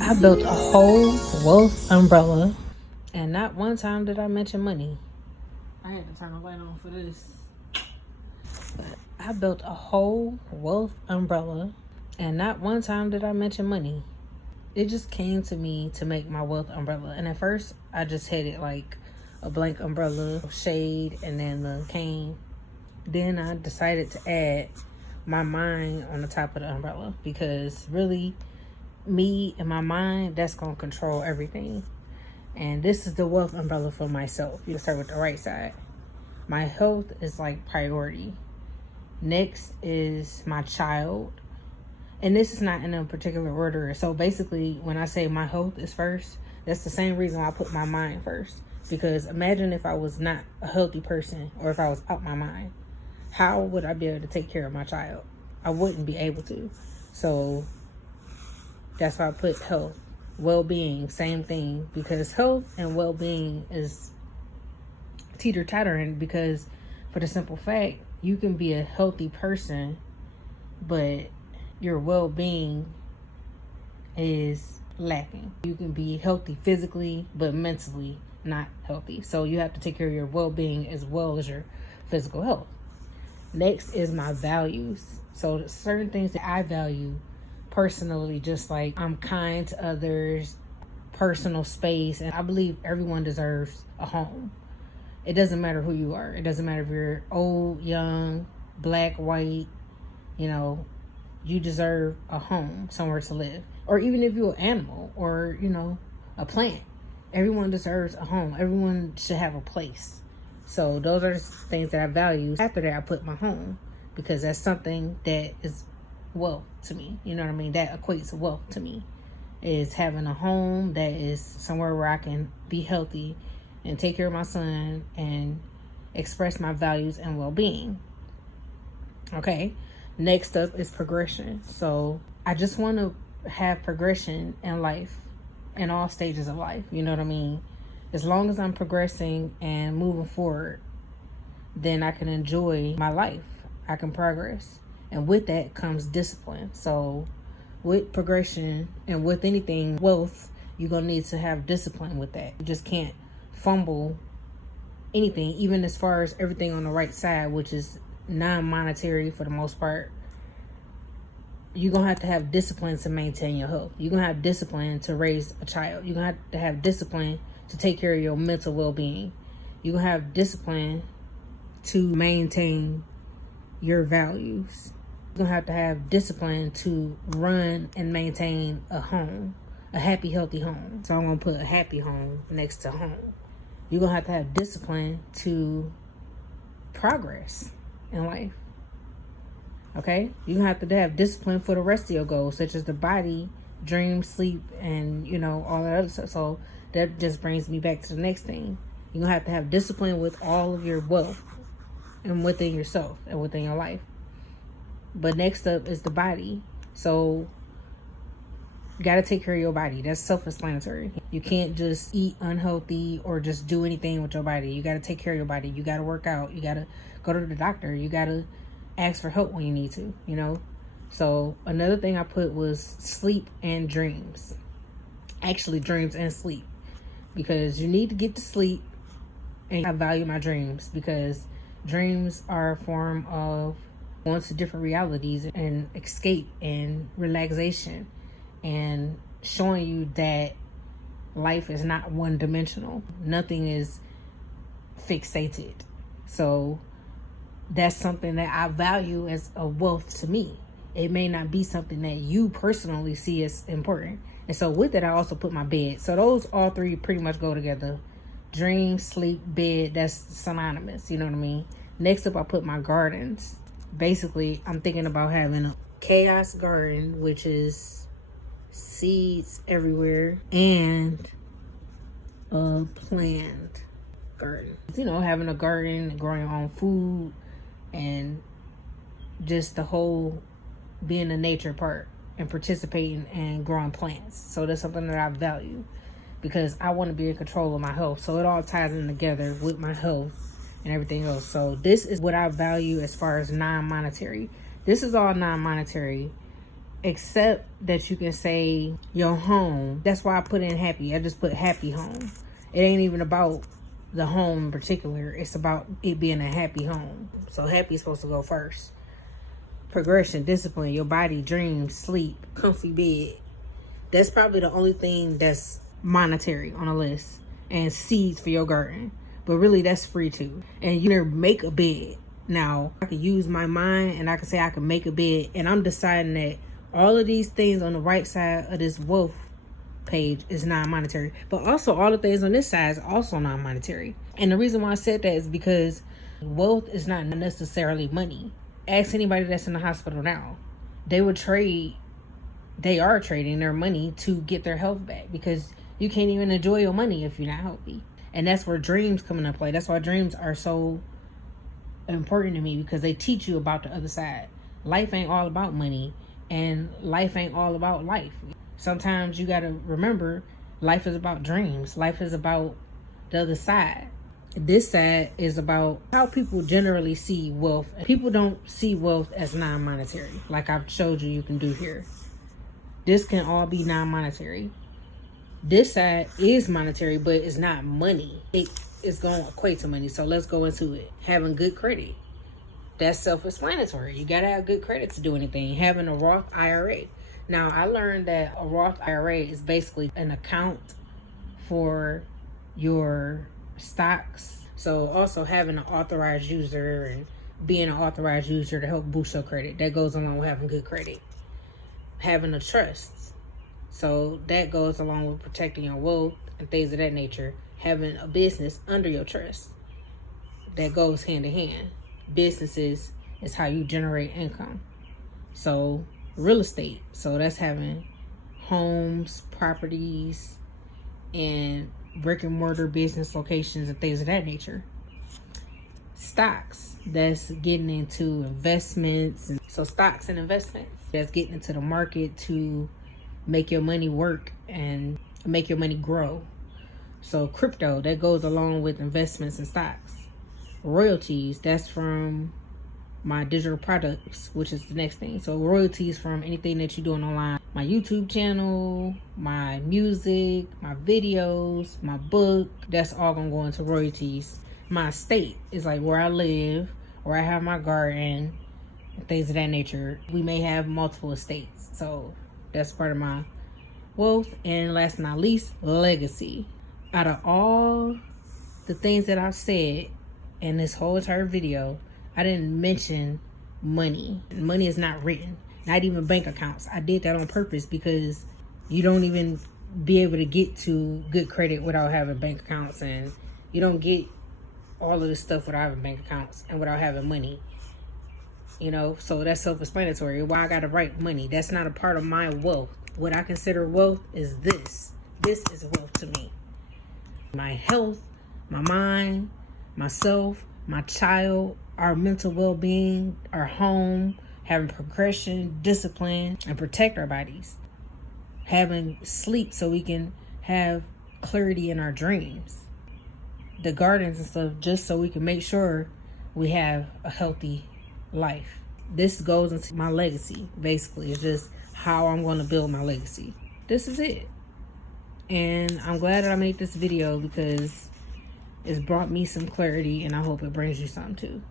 I built a whole wealth umbrella, and not one time did I mention money. I had to turn the light on for this. But I built a whole wealth umbrella, and not one time did I mention money. It just came to me to make my wealth umbrella. And at first, I just had it like a blank umbrella, shade, and then the cane. Then I decided to add my mind on the top of the umbrella because really, me and my mind, that's going to control everything. And this is the wealth umbrella for myself. You start with the right side. My health is like priority. Next is my child. And this is not in a particular order. So basically, when I say my health is first, that's the same reason why I put my mind first. Because imagine if I was not a healthy person or if I was out my mind. How would I be able to take care of my child? I wouldn't be able to. So that's why I put health. Well-being, same thing. Because health and well-being is teeter-tottering, because for the simple fact, you can be a healthy person, but your well-being is lacking. You can be healthy physically, but mentally not healthy. So you have to take care of your well-being as well as your physical health. Next is my values. So certain things that I value personally, just like I'm kind to others, personal space, and I believe everyone deserves a home. It doesn't matter who you are. It doesn't matter if you're old, young, black, white, you deserve a home, somewhere to live. Or even if you're an animal or, a plant. Everyone deserves a home. Everyone should have a place. So those are the things that I value. After that, I put my home, because that's something that is wealth to me. You know what I mean? That equates wealth to me, is having a home that is somewhere where I can be healthy and take care of my son and express my values and well-being. Okay. Next up is progression. So I just want to have progression in life, in all stages of life. You know what I mean? As long as I'm progressing and moving forward, then I can enjoy my life. I can progress. And with that comes discipline. So with progression and with anything, wealth, you're going to need to have discipline with that. You just can't fumble anything, even as far as everything on the right side, which is non-monetary for the most part. You're going to have discipline to maintain your health. You're going to have discipline to raise a child. You're going to have discipline to take care of your mental well-being. You're going to have discipline to maintain your values. You're going to have discipline to run and maintain a home, a happy, healthy home. So I'm going to put a happy home next to home. You're going to have discipline to progress in life. Okay? You're going to have discipline for the rest of your goals, such as the body, dream, sleep, and, all that other stuff. So that just brings me back to the next thing. You're going to have discipline with all of your wealth and within yourself and within your life. But next up is the body. So you got to take care of your body. That's self-explanatory. You can't just eat unhealthy or just do anything with your body. You got to take care of your body. You got to work out. You got to go to the doctor. You got to ask for help when you need to, So another thing I put was sleep and dreams. Actually, dreams and sleep. Because you need to get to sleep. And I value my dreams, because dreams are a form of going to different realities and escape and relaxation, and showing you that life is not one-dimensional. Nothing is fixated. So that's something that I value as a wealth to me. It may not be something that you personally see as important. And so with that, I also put my bed. So those all three pretty much go together. Dream, sleep, bed, that's synonymous. You know what I mean? Next up, I put my gardens. Basically, I'm thinking about having a chaos garden, which is seeds everywhere, and a planned garden. Having a garden, growing your own food, and just the whole being a nature part and participating and growing plants. So that's something that I value, because I want to be in control of my health. So it all ties in together with my health and everything else. So this is what I value as far as non-monetary. This is all non-monetary. Except that you can say your home. That's why I put in happy. I just put happy home. It ain't even about the home in particular. It's about it being a happy home. So happy is supposed to go first. Progression, discipline, your body, dreams, sleep, comfy bed. That's probably the only thing that's monetary on a list. And seeds for your garden. But really, that's free too. And you can make a bed. Now, I can use my mind and I can say I can make a bed. And I'm deciding that all of these things on the right side of this wealth page is non-monetary. But also all the things on this side is also non-monetary. And the reason why I said that is because wealth is not necessarily money. Ask anybody that's in the hospital now. They are trading their money to get their health back, because you can't even enjoy your money if you're not healthy. And that's where dreams come into play. That's why dreams are so important to me, because they teach you about the other side. Life ain't all about money, and life ain't all about life. Sometimes you got to remember, life is about dreams. Life is about the other side. This side is about how people generally see wealth. People don't see wealth as non-monetary, like I've showed you can do here. This can all be non-monetary. This side is monetary, but it's not money. It is going to equate to money. So let's go into it. Having good credit. That's self-explanatory. You got to have good credit to do anything. Having a Roth IRA. Now, I learned that a Roth IRA is basically an account for your stocks. So also having an authorized user and being an authorized user to help boost your credit. That goes along with having good credit. Having a trust. So that goes along with protecting your wealth and things of that nature. Having a business under your trust. That goes hand in hand. Businesses is how you generate income. So real estate. So that's having homes, properties, and brick and mortar business locations and things of that nature. Stocks. That's getting into investments. So stocks and investments. That's getting into the market to make your money work and make your money grow. So crypto, that goes along with investments and stocks. Royalties, that's from my digital products, which is the next thing. So royalties from anything that you're doing online. My YouTube channel, my music, my videos, my book, that's all gonna go into royalties. My estate is like where I live, where I have my garden, things of that nature. We may have multiple estates. So that's part of my wealth. And last but not least, legacy. Out of all the things that I've said in this whole entire video, I didn't mention money. Money is not written, not even bank accounts. I did that on purpose because you don't even be able to get to good credit without having bank accounts, and you don't get all of this stuff without having bank accounts and without having money. You know, so that's self-explanatory. Why I gotta write money? That's not a part of my wealth. What I consider wealth is this. This is wealth to me. My health, my mind, myself, my child, our mental well-being, our home, having progression, discipline, and protect our bodies. Having sleep so we can have clarity in our dreams. The gardens and stuff, just so we can make sure we have a healthy life. This goes into my legacy, basically. It's just how I'm going to build my legacy. This is it. And I'm glad that I made this video because it's brought me some clarity, and I hope it brings you some too.